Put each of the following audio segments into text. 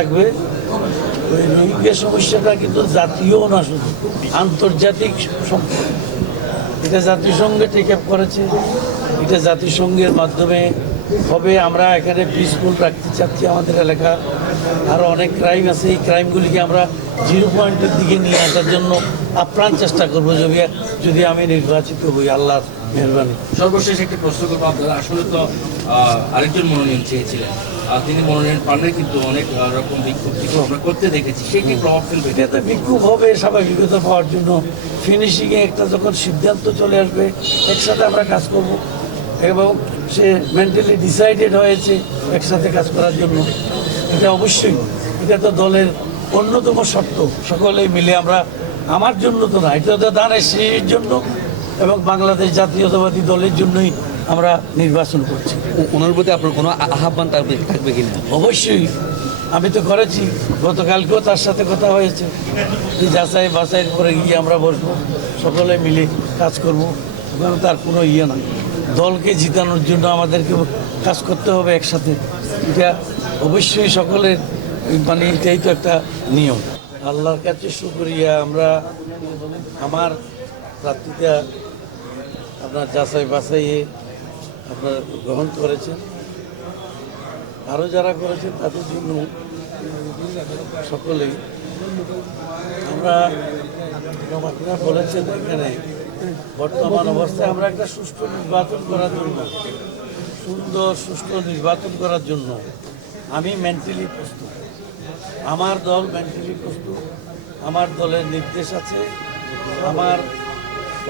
থাকবে। ওই রোহিঙ্গা সমস্যাটা কিন্তু জাতীয় না, শুধু আন্তর্জাতিক সম্পদ। এটা জাতিসংঘে টেক আপ করেছে, এটা জাতিসংঘের মাধ্যমে হবে। আমরা এখানে পিসফুল রাখতে চাচ্ছি আমাদের এলাকা। আরও অনেক ক্রাইম আছে, এই ক্রাইমগুলিকে আমরা জিরো পয়েন্টের দিকে নিয়ে আসার জন্য আপ্রাণ চেষ্টা করবো যদি আমি নির্বাচিত হই, আল্লাহর মেহরবানি। সর্বশেষ একটি প্রশ্ন করবো আপনারা, আসলে তো আরেকজন মনোনয়ন চেয়েছিলেন, তিনি মনোনয়ন পানলে কিন্তু অনেক রকম বিক্ষোভ আমরা করতে দেখেছি, সে কি প্রভাব ফেলবে? এটাতে বিক্ষোভ হবে স্বাভাবিকতা পাওয়ার জন্য। ফিনিশিংয়ে একটা যখন সিদ্ধান্ত চলে আসবে, একসাথে আমরা কাজ করব এবং সে মেন্টালি ডিসাইডেড হয়েছে একসাথে কাজ করার জন্য। এটা অবশ্যই, এটা তো দলের অন্যতম শর্ত। সকলে মিলে আমরা, আমার জন্য তো না, এটা তো দানের শেষের জন্য এবং বাংলাদেশ জাতীয়তাবাদী দলের জন্যই আমরা নির্বাচন করছি। ওনার প্রতি আপনার কোনো আহ্বান থাকবে কিনা? অবশ্যই, আমি তো করেছি, গতকালকেও তার সাথে কথা হয়েছে যে যাচাই বাছাইয়ের পরে গিয়ে আমরা বসবো, সকলে মিলে কাজ করবো। ওখানে তার কোনো ইয়ে না, দলকে জিতানোর জন্য আমাদেরকে কাজ করতে হবে একসাথে। এটা অবশ্যই সকলের, মানে এটাই তো একটা নিয়ম। আল্লাহর কাছে শুকরিয়া, আমরা আমার প্রার্থীটা আপনার যাচাই বাছাইয়ে আপনার গ্রহণ করেছেন, আরও যারা করেছেন তাদের জন্য সকলেই। আমরা, আপনারা বলেছেন এখানে বর্তমান অবস্থায় আমরা একটা সুষ্ঠু নির্বাচন করার জন্য, সুন্দর সুষ্ঠু নির্বাচন করার জন্য আমি মেন্টালি প্রস্তুত, আমার দল মেন্টালি প্রস্তুত। আমার দলের নির্দেশ আছে, আমার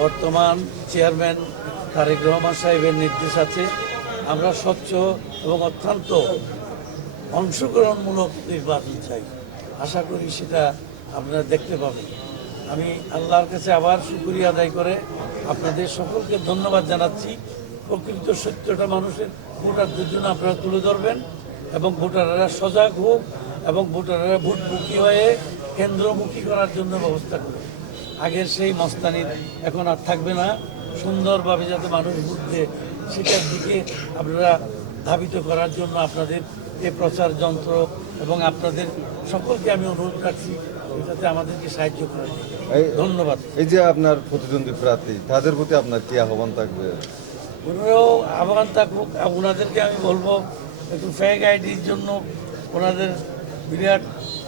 বর্তমান চেয়ারম্যান তারেক রহমান সাহেবের নির্দেশ আছে। আমরা স্বচ্ছ এবং অত্যন্ত অংশগ্রহণমূলক নির্বাচন চাই। আশা করি সেটা আপনারা দেখতে পাবেন। আমি আল্লাহর কাছে আবার শুকরিয়া আদায় করে আপনাদের সকলকে ধন্যবাদ জানাচ্ছি। প্রকৃত সত্যটা মানুষের ভোটারদের জন্য আপনারা তুলে ধরবেন এবং ভোটাররা সজাগ হোক এবং ভোটাররা ভোটমুখী হয়ে কেন্দ্রমুখী করার জন্য ব্যবস্থা করুন। আগের সেই মস্তানি এখন আর থাকবে না। সুন্দরভাবে যাতে মানুষ ভোট দেয় সেটার দিকে আপনারা ধাবিত করার জন্য আপনাদের এই প্রচার যন্ত্র এবং আপনাদের সকলকে আমি অনুরোধ রাখছি এটাতে আমাদেরকে সাহায্য করার জন্য। ধন্যবাদ। এই যে আপনার প্রতিদ্বন্দ্বী প্রার্থী, তাদের প্রতি আপনার কি আহ্বান থাকবে? ওনারাও আহ্বান থাকুক। ওনাদেরকে আমি বলবো একটু ফেক আইডির জন্য ওনাদের বিরাট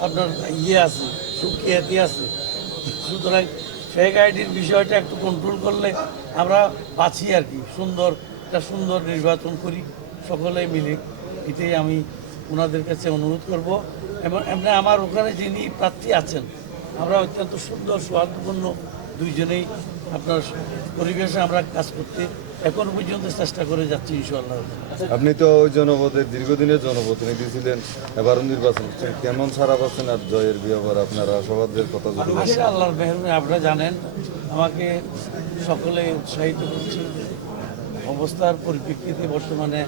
আপনার ইয়ে আছে, সুখ্যাতি আছে। সুতরাং ফেক আইডির বিষয়টা একটু কন্ট্রোল করলে আমরা বাঁচি আর কি, একটা সুন্দর নির্বাচন করি সকলে মিলে। এটাই আমি ওনাদের কাছে অনুরোধ করব। এবং এমনি আমার ওখানে যিনি প্রার্থী আছেন, আমরা অত্যন্ত সুন্দর সৌহার্দ্যপূর্ণ দুইজনেই আপনার পরিবেশে আমরা কাজ করতে এখন পর্যন্ত চেষ্টা করে যাচ্ছি ইনশাআল্লাহ। আপনি তো ওই জনপদের দীর্ঘদিনের জনপ্রতিনিধি ছিলেন, এবারও নির্বাচন করছেন, কেমন সারা পাচ্ছেন? আর জয়ের ব্যাপার আপনারা সবার কথা যদি আল্লাহর মেহরবানি, আপনারা জানেন আমাকে সকলে উৎসাহিত করছে। অবস্থার পরিপ্রেক্ষিতে বর্তমানে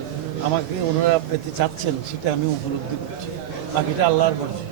আমাকে ওনারা পেতে চাচ্ছেন, সেটা আমি উপলব্ধি করছি। বাকিটা আল্লাহর মর্জি।